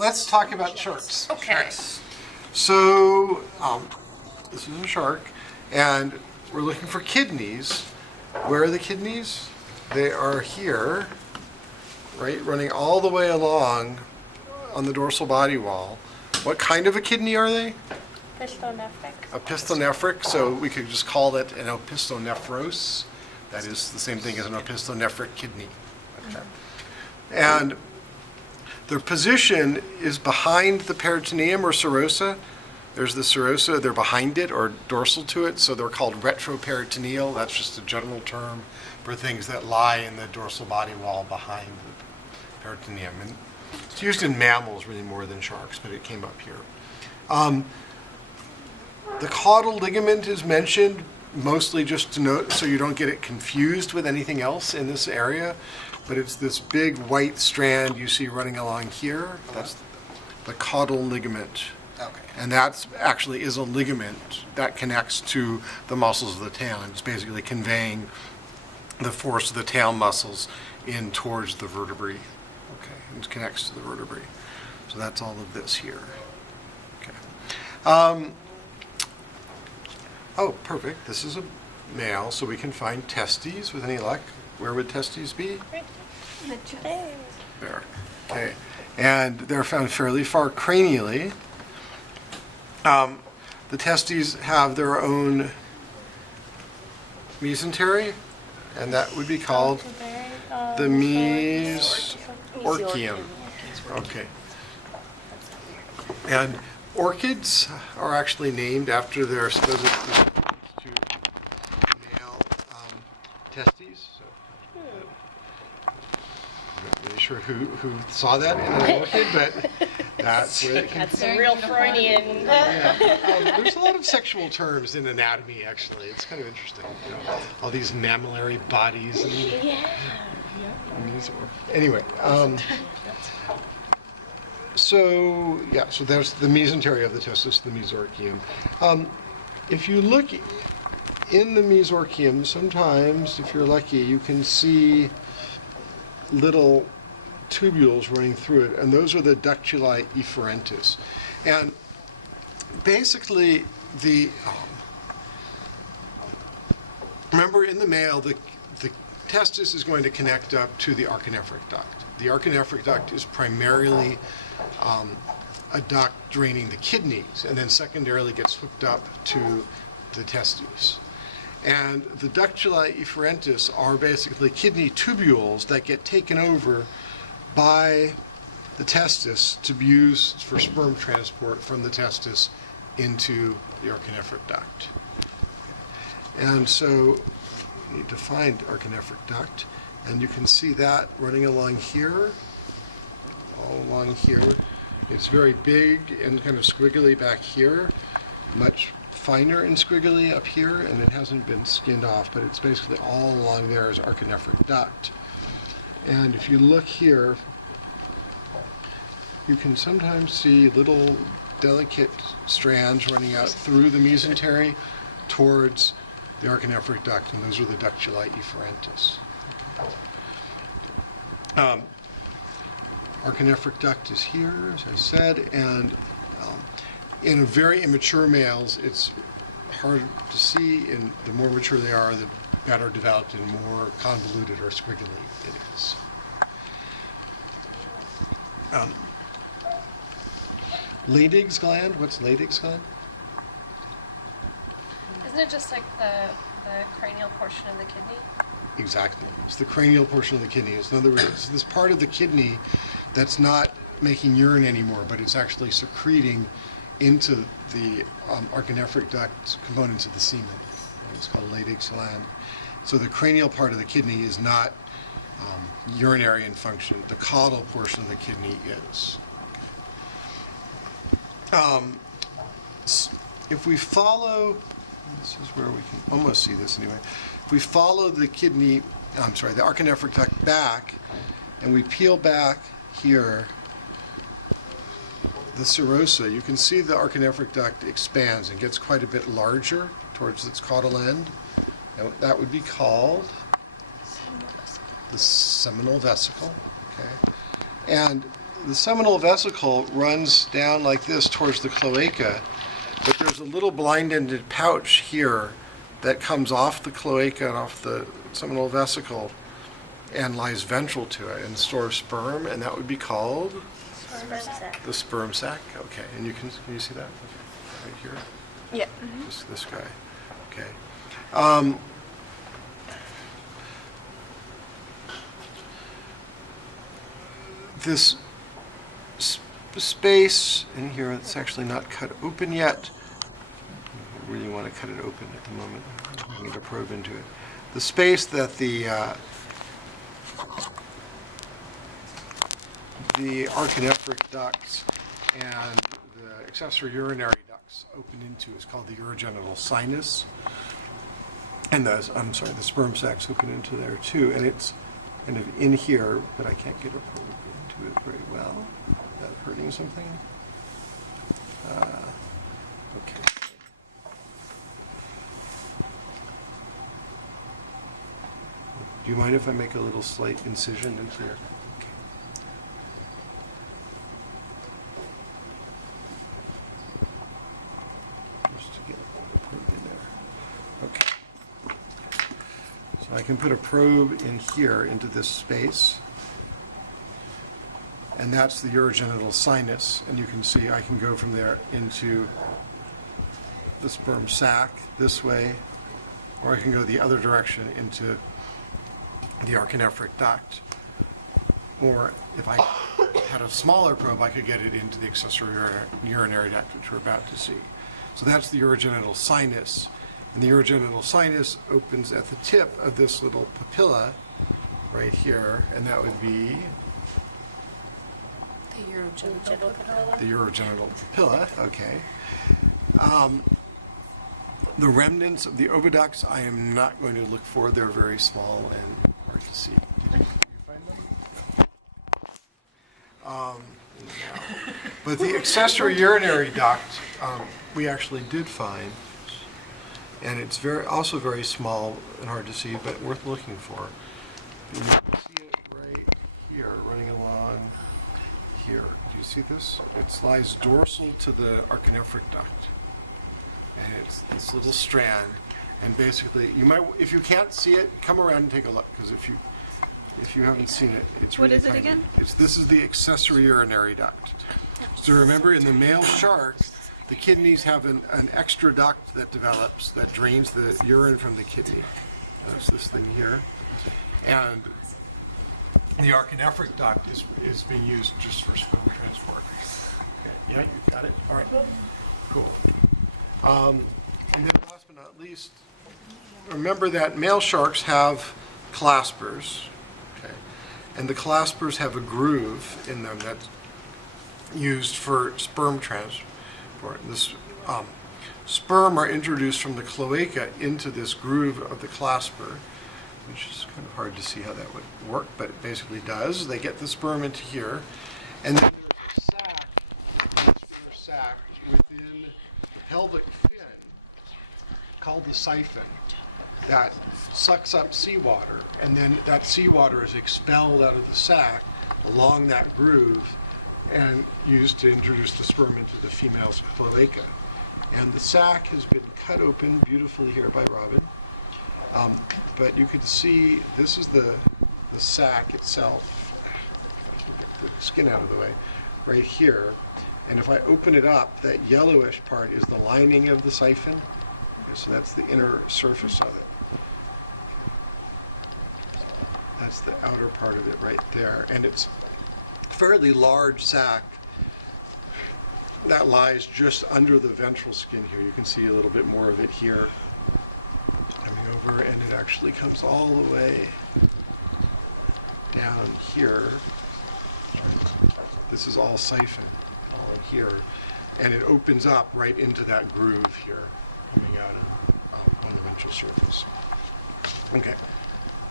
let's talk about sharks. Okay. So, this is a shark, and we're looking for kidneys. Where are the kidneys? They are here, right, running all the way along on the dorsal body wall. What kind of a kidney are they? Pistonephric. A pistonephric, so we could just call it an opistonephrose. That is the same thing as an opistonephric kidney. Okay. And their position is behind the peritoneum or serosa. There's the serosa, they're behind it or dorsal to it, so they're called retroperitoneal. That's just a general term for things that lie in the dorsal body wall behind the peritoneum. And it's used in mammals really more than sharks, but it came up here. The caudal ligament is mentioned mostly just to note so you don't get it confused with anything else in this area, but it's this big white strand you see running along here. That's the caudal ligament. Okay. And that actually is a ligament that connects to the muscles of the tail. And it's basically conveying the force of the tail muscles in towards the vertebrae. Okay, it connects to the vertebrae. So that's all of this here. Okay. Oh, perfect. This is a male, so we can find testes with any luck. Where would testes be? There. Okay. And they're found fairly far cranially. The testes have their own mesentery, and that would be called the mesorchium. Okay. And orchids are actually named after their supposed male testes. So, I'm not really sure who saw that in an orchid, but that's where it came That's a real Freudian. Yeah. There's a lot of sexual terms in anatomy, actually. It's kind of interesting. You know, all these mammillary bodies. And, anyway. So there's the mesentery of the testis, the mesorchium. If you look in the mesorchium, sometimes, if you're lucky, you can see little tubules running through it, and those are the ductuli efferentis. And basically, remember in the male, the testis is going to connect up to the archinephric duct. The archinephric duct is primarily a duct draining the kidneys, and then secondarily gets hooked up to the testes. And the ductuli efferentis are basically kidney tubules that get taken over by the testis to be used for sperm transport from the testis into the archinephric duct. And so you need to find archinephric duct, and you can see that running along here, all along here. It's very big and kind of squiggly back here, much finer and squiggly up here, and it hasn't been skinned off, but it's basically all along there is archinephric duct. And if you look here, you can sometimes see little delicate strands running out through the mesentery towards the archinephric duct, and those are the ductuli efferentis. Archinephric duct is here, as I said, and in very immature males, it's hard to see, and the more mature they are, the better developed and more convoluted or squiggly it is. Leydig's gland, what's Leydig's gland? Isn't it just like the cranial portion of the kidney? Exactly. It's the cranial portion of the kidney. In other words, it's this part of the kidney that's not making urine anymore, but it's actually secreting into the archinephric duct components of the semen. It's called Leydig's gland. So the cranial part of the kidney is not urinary in function. The caudal portion of the kidney is. If we follow, this is where we can almost see this anyway. If we follow the the archinephric duct back, and we peel back here, the serosa, you can see the archinephric duct expands and gets quite a bit larger towards its caudal end. And that would be called the seminal vesicle. Okay, and the seminal vesicle runs down like this towards the cloaca, but there's a little blind-ended pouch here that comes off the cloaca and off the seminal vesicle and lies ventral to it and stores sperm, and that would be called the sperm sac. Okay, and can you see that right here? Yeah. This guy. Okay. This space in here, it's actually not cut open yet. I really want to cut it open at the moment. I need to probe into it. The space that the archenephric ducts and the accessory urinary ducts open into is called the urogenital sinus. And the sperm sacs open into there too. And it's kind of in here, but I can't get a hold into it very well. Is that hurting something? Okay. Do you mind if I make a little slight incision into here? Okay. So I can put a probe in here into this space, and that's the urogenital sinus, and you can see I can go from there into the sperm sac this way, or I can go the other direction into the archenephric duct, or if I had a smaller probe, I could get it into the accessory urinary duct, which we're about to see. So that's the urogenital sinus, and the urogenital sinus opens at the tip of this little papilla right here, and that would be the urogenital papilla. Okay. The remnants of the oviducts I am not going to look for. They're very small and hard to see. But the accessory urinary duct we actually did find, and it's also very small and hard to see, but worth looking for. You can see it right here, running along here. Do you see this? It lies dorsal to the archenephric duct. And it's this little strand, and basically, you might, if you can't see it, come around and take a look, because if you haven't seen it, it's really What is it tiny. again? This is the accessory urinary duct. So remember, in the male shark, the kidneys have an extra duct that develops that drains the urine from the kidney. That's this thing here, and the archenephric duct is being used just for sperm transport. Okay. Yeah, you got it. All right. Cool. And then last but not least, remember that male sharks have claspers, okay? And the claspers have a groove in them that's used for sperm transport. This sperm are introduced from the cloaca into this groove of the clasper, which is kind of hard to see how that would work, but it basically does. They get the sperm into here, and then there's a sac, a muscular sac within the pelvic fin called the siphon that sucks up seawater, and then that seawater is expelled out of the sac along that groove and used to introduce the sperm into the female's cloaca. And the sac has been cut open beautifully here by Robin, but you can see this is the sac itself. If I can get the skin out of the way, right here. And if I open it up, that yellowish part is the lining of the siphon. Okay, so that's the inner surface of it. That's the outer part of it right there. And it's a fairly large sac that lies just under the ventral skin here. You can see a little bit more of it here coming over, and it actually comes all the way down here. This is all siphon, all in here, and it opens up right into that groove here, coming out of, on the ventral surface. Okay,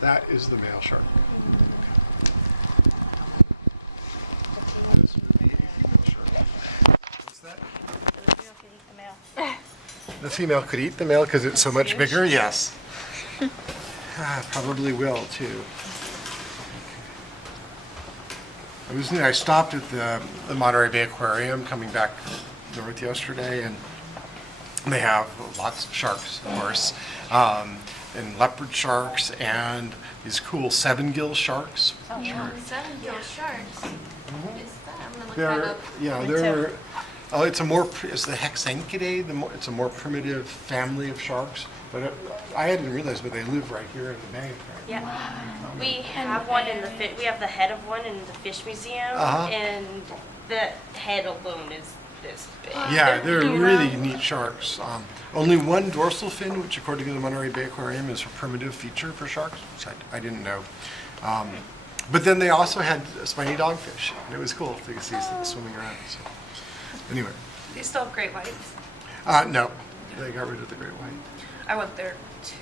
that is the male shark. Okay. This would be a female shark. The female could eat the male because it's so much bigger? Yes. Probably will too. I stopped at the Monterey Bay Aquarium coming back north yesterday, and they have lots of sharks, of course, and leopard sharks, and these cool 7-gill sharks. Oh, wow. 7-gill sharks. Is that? I'm gonna They're, look that up. yeah, Me they're, too. it's the Hexanchidae, it's a more primitive family of sharks, but I hadn't realized, but they live right here in the bay. Yeah. We have one in we have the head of one in the fish museum, and the head alone is this big. Yeah, they're really neat sharks. Only one dorsal fin, which according to the Monterey Bay Aquarium is a primitive feature for sharks, which I didn't know. But then they also had spiny dogfish. It was cool to see them swimming around. So. Anyway. Do you still have great whites? No, they got rid of the great white. I went there 2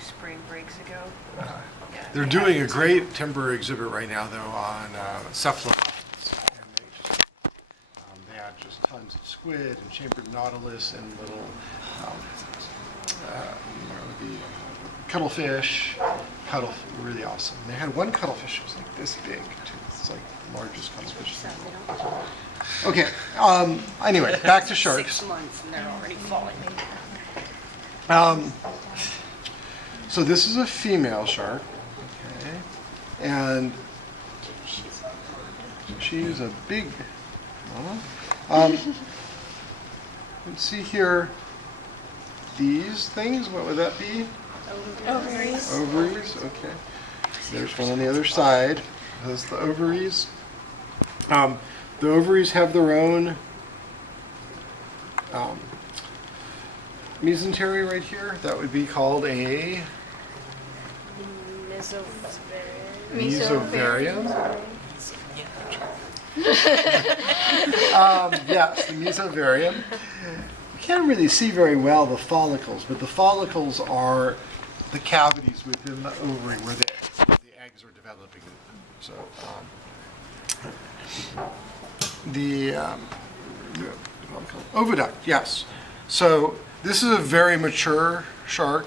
spring breaks ago. Yeah, They're doing a great temporary exhibit right now, though, on cephalopods. They have just tons of squid and chambered nautilus and the cuttlefish. Really awesome. And they had one cuttlefish that was like this big, too. It's like the largest cuttlefish. Okay. Anyway, back to sharks. 6 months and they're already falling. So this is a female shark, okay, and she's a big one. Let's see here, these things, what would that be? Ovaries. Ovaries, okay. There's one on the other side. Those are the ovaries. The ovaries have their own mesentery right here. That would be called a mesovarium. Yes, the mesovarium. You can't really see very well the follicles, but the follicles are the cavities within the ovary where the eggs are developing. So the oviduct, yes. So this is a very mature shark.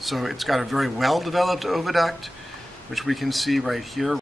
So it's got a very well-developed oviduct, which we can see right here.